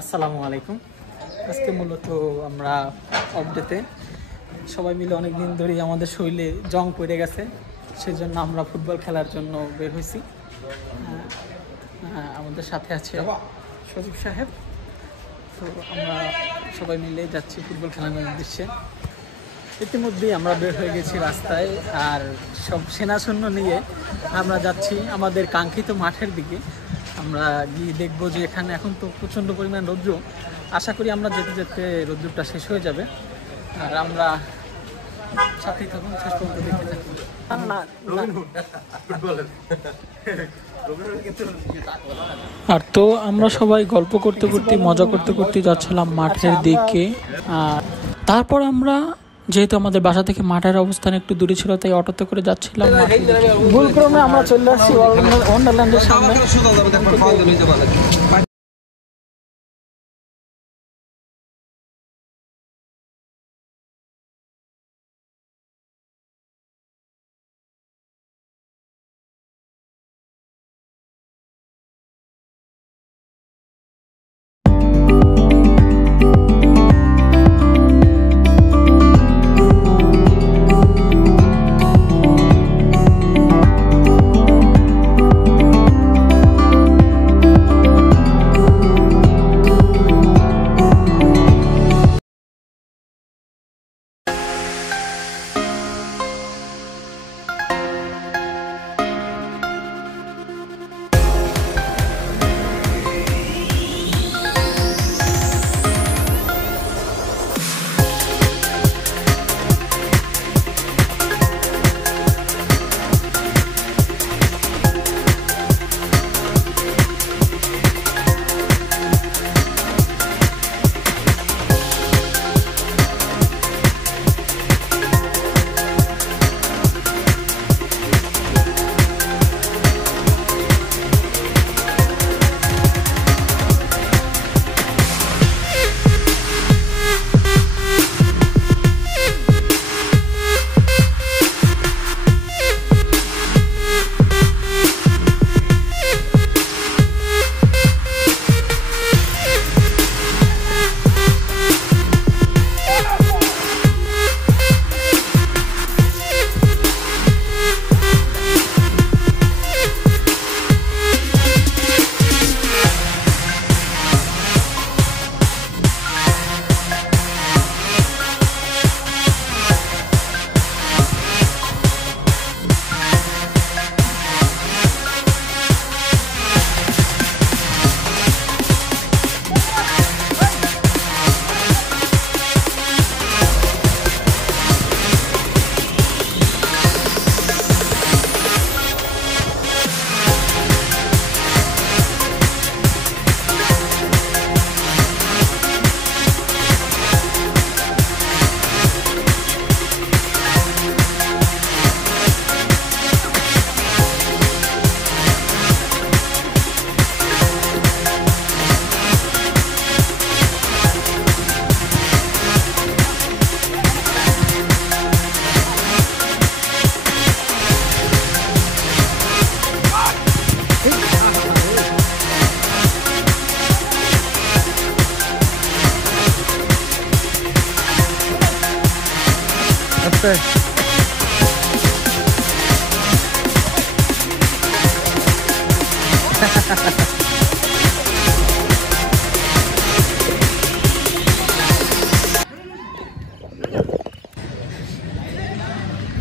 আসসালামু আলাইকুম। আজকে মূলত আমরা অফডেতে সবাই মিলে অনেক দিন ধরেই আমাদের শরীরে জং পড়ে গেছে, সেজন্য আমরা ফুটবল খেলার জন্য বের হয়েছি। আমাদের সাথে আছে সজীব সাহেব। তো আমরা সবাই মিলে যাচ্ছি ফুটবল খেলানোর উদ্দেশ্যে। ইতিমধ্যেই আমরা বের হয়ে গেছি রাস্তায়, আর সব সেনা সৈন্য নিয়ে আমরা যাচ্ছি আমাদের কাঙ্ক্ষিত মাঠের দিকে। আমরা গিয়ে দেখবো যে এখানে এখন তো প্রচণ্ড পরিমাণ রৌদ্র, আশা করি আমরা যেতে যেতে রৌদ্রটা শেষ হয়ে যাবে। আর আমরা সাথেই তখন শেষ পর্যন্ত দেখতে থাকি। আর তো আমরা সবাই গল্প করতে করতে মজা করতে করতে যাচ্ছিলাম মাঠের দিকে। আর তারপর আমরা যেহেতু আমাদের বাসা থেকে মাঠের অবস্থান একটু দূরে ছিল, তাই অটোতে করে যাচ্ছিলাম। ভুলক্রমে আমরা চলে আসছি ওয়ান্ডারল্যান্ডের সামনে।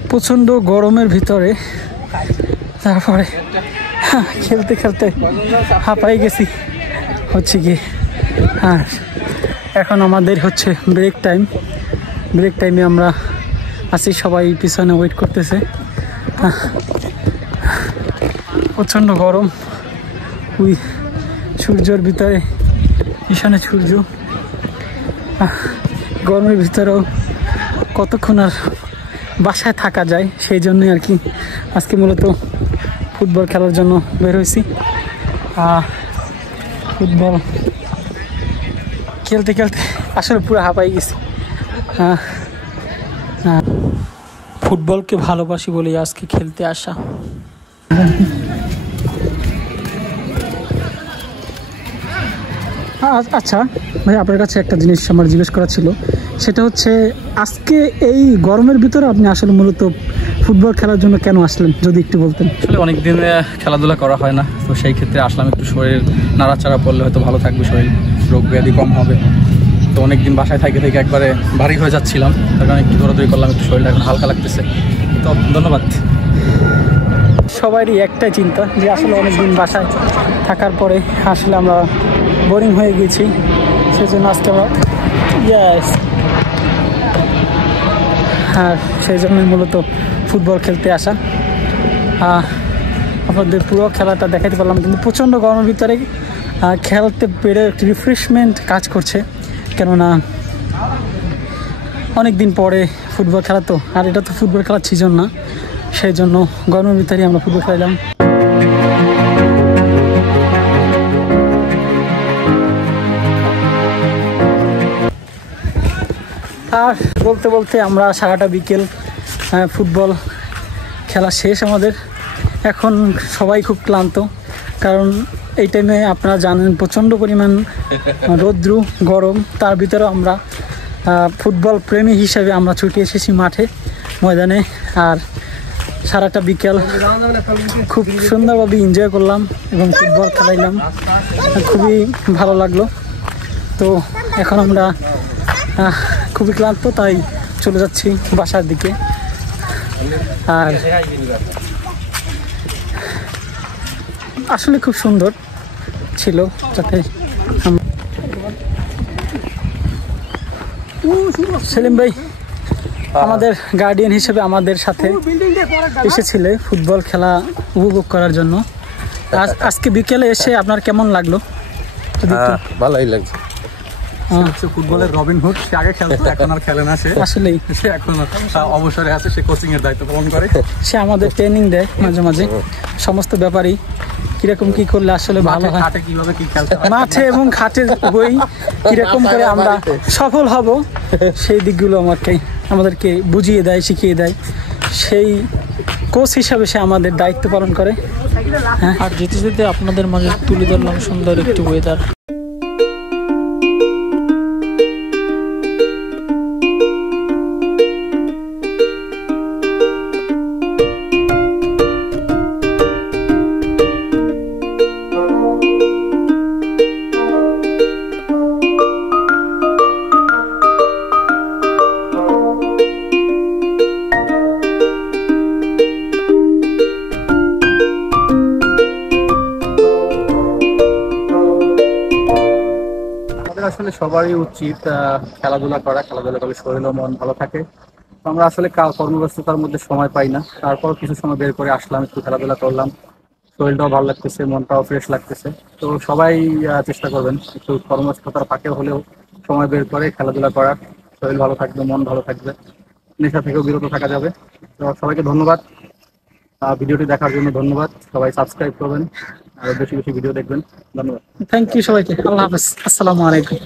প্রচন্ড গরমের ভিতরে তারপরে খেলতে খেলতে হাঁপাই গেছি হচ্ছে কি। আর এখন আমাদের হচ্ছে ব্রেক টাইমে আমরা আছি, সবাই পিছনে ওয়েট করতেছে। প্রচন্ড গরম, ওই সূর্যের ভিতরে পিছনে সূর্য, গরমের ভিতরেও কতক্ষণ আর বাসায় থাকা যায়, সেই জন্যই আর কি আজকে মূলত ফুটবল খেলার জন্য বের হয়েছি। ফুটবল খেলতে খেলতে আসলে পুরো হাঁপাই গেছি। ফুটবলকে ভালোবাসি বলেই আজকে খেলতে আসা। আচ্ছা ভাই, আপনার কাছে একটা জিনিস আমার জিজ্ঞেস করা ছিল, সেটা হচ্ছে আজকে এই গরমের ভিতরে আপনি আসলে মূলত ফুটবল খেলার জন্য কেন আসলেন, যদি একটু বলতেন। আসলে অনেক দিন খেলাধুলা করা হয় না, তো সেই ক্ষেত্রে আসলাম, একটু শরীর নাড়াচাড়া পড়লে হয়তো ভালো থাকবে, শরীর রোগ ব্যাধি কম হবে। তো অনেক দিন বাসায় থেকে একবারে ভারী হয়ে যাচ্ছিলাম, তার কারণে একটু দৌড়াদৌড়ি করলাম, একটু শরীরটা এখন হালকা লাগতেছে। তো ধন্যবাদ। সবারই একটাই চিন্তা যে আসলে অনেকদিন বাসায় থাকার পরে আসলে আমরা বোরিং হয়ে গেছি, সেই জন্য আজকে আমরা আর সেই জন্যই মূলত ফুটবল খেলতে আসা। আপনাদের পুরো খেলাটা দেখাতে পারলাম, কিন্তু প্রচণ্ড গরমের ভিতরে খেলতে পেরে একটি রিফ্রেশমেন্ট কাজ করছে, কেননা অনেক দিন পরে ফুটবল খেলা, তো আর এটা তো ফুটবল খেলার সিজন না, সেই জন্য গরমের ভিতরে আমরা ফুটবল খেলাম। আর বলতে বলতে আমরা সারাটা বিকেল ফুটবল খেলা শেষ আমাদের। এখন সবাই খুব ক্লান্ত, কারণ এই টাইমে আপনারা জানেন প্রচণ্ড পরিমাণ রৌদ্র গরম, তার ভিতরেও আমরা ফুটবল প্রেমী হিসেবে আমরা ছুটে এসেছি মাঠে ময়দানে, আর সারাটা বিকেল খুব সুন্দরভাবে এনজয় করলাম এবং ফুটবল খেলাইলাম, খুবই ভালো লাগলো। তো এখন আমরা খুবই ক্লান্ত, তাই চলে যাচ্ছি বাসার দিকে। আর আসলে খুব সুন্দর ছিল, যাতে সেলিম ভাই আমাদের গার্ডিয়ান হিসেবে আমাদের সাথে এসেছিলে ফুটবল খেলা উপভোগ করার জন্য। আজকে বিকেলে এসে আপনার কেমন লাগলো? ভালোই লাগছে। ফুটবলের রবিনহুড, সে আগে খেলতো, এখন আর খেলে না। আসলেই সে এখন অবসরে আছে, সে কোচিং এর দায়িত্ব পালন করে। সে আমাদের ট্রেনিং দেয় মাঝে মাঝে সমস্ত ব্যাপারই, কিরকম কি করলে আসলে ভালো হয়, কিভাবে কি খেলতে হয় মাঠে এবং খাটের বই কিরকম করে আমরা সফল হব, সেই দিকগুলো আমাদেরকে বুঝিয়ে দেয়, শিখিয়ে দেয়। সেই কোচ হিসাবে সে আমাদের দায়িত্ব পালন করে। আর যেতে যেতে আপনাদের মাঝে তুলে ধরলাম সুন্দর একটি ওয়েদার। আসলে সবারই উচিত খেলাধুলা করা, খেলাধুলা করলে শরীর ও মন ভালো থাকে। তো আমরা আসলে কর্মব্যস্ততার মধ্যে সময় পাই না, তারপর কিছু সময় বের করে আসলাম, একটু খেলাধুলা করলাম, শরীরটাও ভালো লাগতেছে, মনটাও ফ্রেশ লাগতেছে। তো সবাই চেষ্টা করবেন একটু কর্মব্যস্ততার ফাঁকে হলেও সময় বের করে খেলাধুলা করার, শরীর ভালো থাকবে, মন ভালো থাকবে, নেশা থেকেও বিরত থাকা যাবে। তো সবাইকে ধন্যবাদ, ভিডিওটি দেখার জন্য ধন্যবাদ। সবাই সাবস্ক্রাইব করবেন আর বেশি বেশি ভিডিও দেখবেন। ধন্যবাদ। থ্যাংক ইউ সবাইকে। আল্লাহ হাফেজ। আসসালামু আলাইকুম।